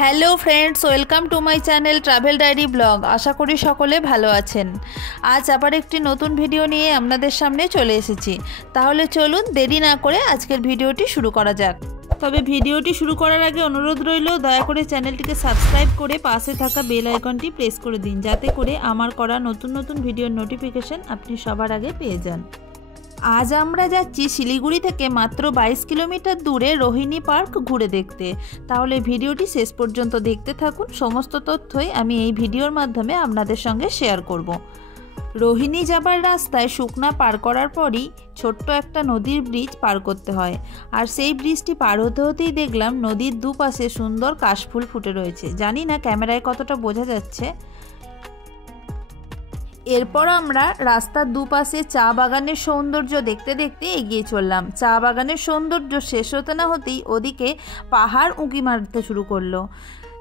Hello friends, welcome to my channel travel diary blog. আশা করি সকলে ভালো আছেন। আজ আবার একটি নতুন ভিডিও নিয়ে আপনাদের সামনে চলে এসেছি। তাহলে চলুন দেরি না করে আজকের ভিডিওটি শুরু করা যাক। তবে ভিডিওটি শুরু করার আগে অনুরোধ রইল, দয়া করে চ্যানেলটিকে সাবস্ক্রাইব করে পাশে থাকা বেল আইকনটি প্রেস করে দিন, যাতে করে আমার করা নতুন নতুন ভিডিওর নোটিফিকেশন আপনি সবার আগে পেয়ে যান। আজ আমরা যাচ্ছি শিলিগুড়ি থেকে মাত্র 22 কিলোমিটার দূরে রোহিণী পার্ক ঘুরে দেখতে। তাহলে ভিডিওটি শেষ পর্যন্ত দেখতে থাকুন। সমস্ত তথ্যই আমি এই ভিডিওর মাধ্যমে আপনাদের সঙ্গে শেয়ার করব। রোহিণী যাবার রাস্তায় শুকনা পার করার পরই ছোট্ট একটা নদীর ব্রিজ পার করতে হয়, আর সেই ব্রিজটি পার হতে হতেই দেখলাম নদীর দুপাশে সুন্দর কাশফুল ফুটে রয়েছে। জানি না ক্যামেরায় কতটা বোঝা যাচ্ছে। এরপর আমরা রাস্তার দুপাশে চা বাগানের সৌন্দর্য দেখতে দেখতে এগিয়ে চললাম। চা বাগানের সৌন্দর্য শেষ হতে না হতেই ওদিকে পাহাড় উঁকি মারতে শুরু করলো।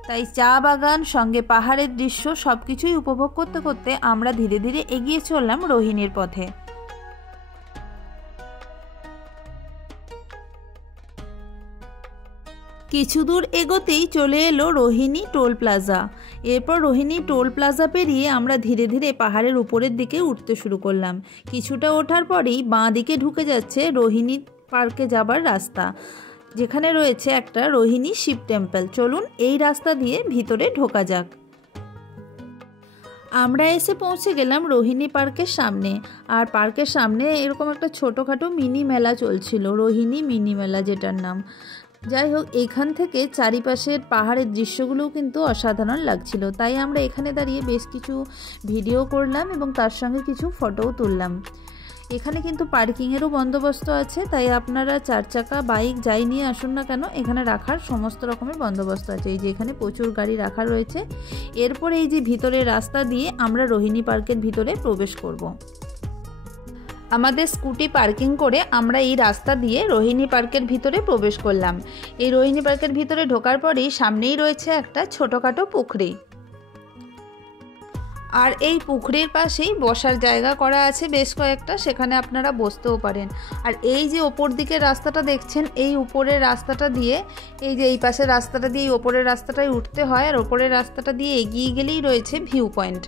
তাই চা বাগান সঙ্গে পাহাড়ের দৃশ্য সব কিছুই উপভোগ করতে করতে আমরা ধীরে ধীরে এগিয়ে চললাম রোহিণীর পথে। কিছু দূর এগোতেই চলে এলো রোহিণী টোল প্লাজা। এরপর রোহিণী টোল প্লাজা পেরিয়ে আমরা ধীরে ধীরে পাহাড়ের উপরের দিকে উঠতে শুরু করলাম। কিছুটা ওঠার পরেই বাঁ দিকে ঢুকে যাচ্ছে রোহিণী পার্কে যাবার রাস্তা, যেখানে রয়েছে একটা রোহিণী শিব টেম্পল। চলুন এই রাস্তা দিয়ে ভিতরে ঢোকা যাক। আমরা এসে পৌঁছে গেলাম রোহিণী পার্কের সামনে। আর পার্কের সামনে এরকম একটা ছোটোখাটো মিনি মেলা চলছিল, রোহিণী মিনি মেলা যেটার নাম। যাই হোক, এখান থেকে চারিপাশের পাহাড়ের দৃশ্যগুলোও কিন্তু অসাধারণ লাগছিল। তাই আমরা এখানে দাঁড়িয়ে বেশ কিছু ভিডিও করলাম এবং তার সঙ্গে কিছু ফটোও তুললাম। এখানে কিন্তু পার্কিংয়েরও বন্দোবস্ত আছে, তাই আপনারা 4 চাকা বাইক যাই নিয়ে আসুন না কেন, এখানে রাখার সমস্ত রকমের বন্দোবস্ত আছে। এই যে এখানে প্রচুর গাড়ি রাখা রয়েছে। এরপর এই যে ভিতরের রাস্তা দিয়ে আমরা রোহিণী পার্কের ভিতরে প্রবেশ করব। আমাদের স্কুটি পার্কিং করে আমরা এই রাস্তা দিয়ে রোহিণী পার্কের ভিতরে প্রবেশ করলাম। এই রোহিণী পার্কের ভিতরে ঢোকার পরেই সামনেই রয়েছে একটা ছোটোখাটো পুকুরি, আর এই পুকুরির পাশেই বসার জায়গা করা আছে বেশ কয়েকটা, সেখানে আপনারা বসতেও পারেন। আর এই যে ওপর দিকের রাস্তাটা দেখছেন, এই উপরের রাস্তাটা দিয়ে, এই যে এই পাশের রাস্তাটা দিয়ে এই ওপরের রাস্তাটায় উঠতে হয়, আর ওপরের রাস্তাটা দিয়ে এগিয়ে গেলেই রয়েছে ভিউ পয়েন্ট।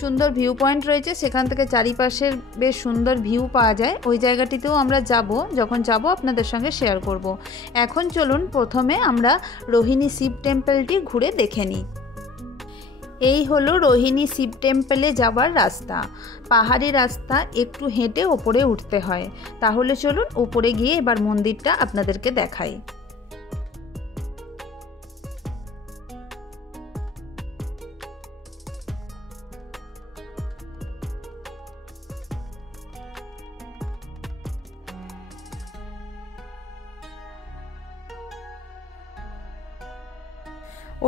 সুন্দর ভিউ পয়েন্ট রয়েছে, সেখান থেকে চারিপাশের বেশ সুন্দর ভিউ পাওয়া যায়। ওই জায়গাটিতেও আমরা যাব, যখন যাব আপনাদের সঙ্গে শেয়ার করব। এখন চলুন প্রথমে আমরা রোহিণী শিব টেম্পলটি ঘুরে দেখে নিই। এই হলো রোহিণী শিব টেম্পলে যাবার রাস্তা। পাহাড়ি রাস্তা, একটু হেঁটে ওপরে উঠতে হয়। তাহলে চলুন উপরে গিয়ে এবার মন্দিরটা আপনাদেরকে দেখাই।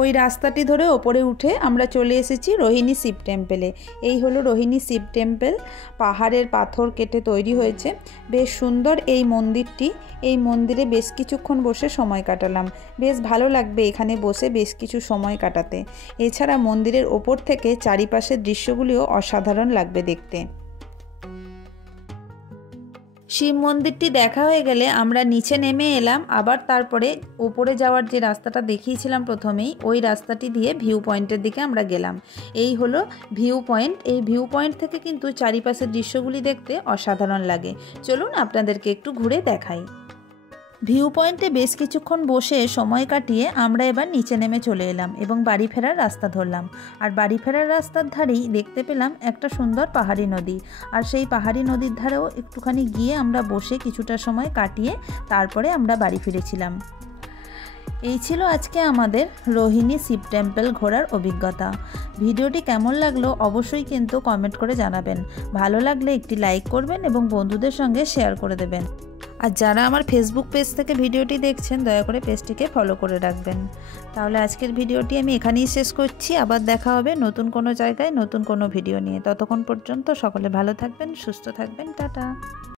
ওই রাস্তাটি ধরে ওপরে উঠে আমরা চলে এসেছি রোহিণী শিব টেম্পলে। এই হলো রোহিণী শিব টেম্পল, পাহাড়ের পাথর কেটে তৈরি হয়েছে। বেশ সুন্দর এই মন্দিরটি। এই মন্দিরে বেশ কিছুক্ষণ বসে সময় কাটালাম। বেশ ভালো লাগবে এখানে বসে বেশ কিছু সময় কাটাতে। এছাড়া মন্দিরের ওপর থেকে চারিপাশের দৃশ্যগুলিও অসাধারণ লাগবে দেখতে। শিব মন্দিরটি দেখা হয়ে গেলে আমরা নিচে নেমে এলাম। আবার তারপরে উপরে যাওয়ার যে রাস্তাটা দেখিয়েছিলাম প্রথমেই, ওই রাস্তাটি দিয়ে ভিউ পয়েন্টের দিকে আমরা গেলাম। এই হলো ভিউ পয়েন্ট। এই ভিউ পয়েন্ট থেকে কিন্তু চারিপাশের দৃশ্যগুলি দেখতে অসাধারণ লাগে। চলুন আপনাদেরকে একটু ঘুরে দেখাই। ভিউ পয়েন্টে বেশ কিছুক্ষণ বসে সময় কাটিয়ে আমরা এবার নিচে নেমে চলে এলাম এবং বাড়ি ফেরার রাস্তা ধরলাম। আর বাড়ি ফেরার রাস্তার ধারেই দেখতে পেলাম একটা সুন্দর পাহাড়ি নদী। আর সেই পাহাড়ি নদীর ধারেও একটুখানি গিয়ে আমরা বসে কিছুটা সময় কাটিয়ে তারপরে আমরা বাড়ি ফিরেছিলাম। এই ছিল আজকে আমাদের রোহিণী শিব টেম্পল ঘোরার অভিজ্ঞতা। ভিডিওটি কেমন লাগলো অবশ্যই কিন্তু কমেন্ট করে জানাবেন। ভালো লাগলে একটি লাইক করবেন এবং বন্ধুদের সঙ্গে শেয়ার করে দেবেন। আর যারা আমার ফেসবুক পেজ থেকে ভিডিওটি দেখছেন, দয়া করে পেজটিকে ফলো করে রাখবেন। তাহলে আজকের ভিডিওটি আমি এখানেই শেষ করছি। আবার দেখা হবে নতুন কোনো জায়গায় নতুন কোনো ভিডিও নিয়ে। ততক্ষণ পর্যন্ত সকলে ভালো থাকবেন, সুস্থ থাকবেন। টাটা।